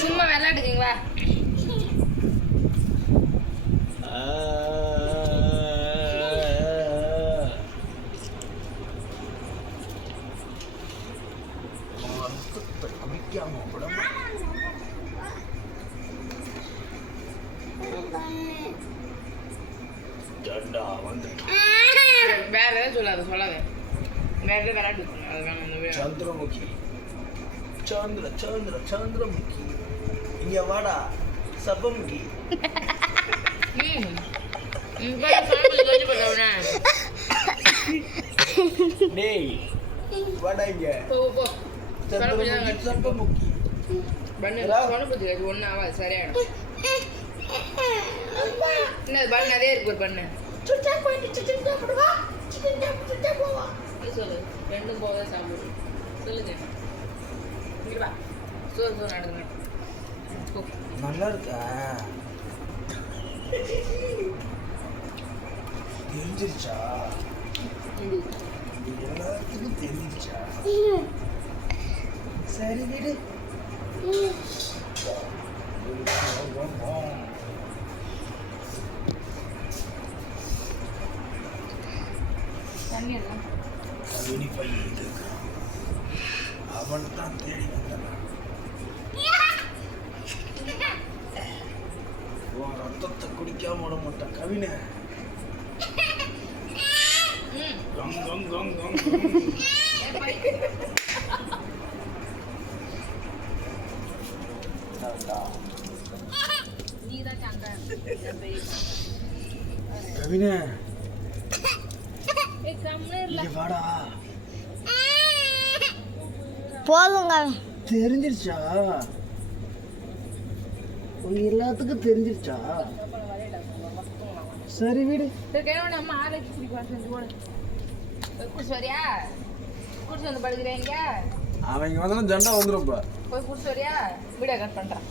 சும்மா விளையாடுங்களா? வேற ஏதாவது சொல்லாத வேற விளையாட்டு சந்திரமுகி சந்திரமுகி இங்க வாடா சபமுகி டேய் வாடா இங்க சபமுகி ஒன்னு ஆவா சரியாயிடும். பண்ணு அதே இருக்கு ஒரு பண்ணு சொல்லு ரெண்டும் போக சாப்பிடு சொல்லுங்க. சோறு நடங்க நல்லா இருக்கா? தெரிஞ்சிருச்சா? எல்லாத்துக்கும் தெரிஞ்சிருச்சா? சரி விடு. அவன் தான் தேடி வந்தான். ரத்தத்தை குடிக்காம விட மாட்டான் கவினை. கவினை வாடா. போதுங்க. தெரிஞ்சிருச்சா? உங்க எல்லாத்துக்கும் தெரிஞ்சிருச்சா? சரி வீடு அம்மா ஆரோக்கிய குடிச்சோரியா குடிச்சு வந்து படுக்கிறீங்க. அவங்க வந்தாலும் ஜண்டா வந்துடும். போய் குடிச்சோரியா வீடியோ கட் பண்றான்.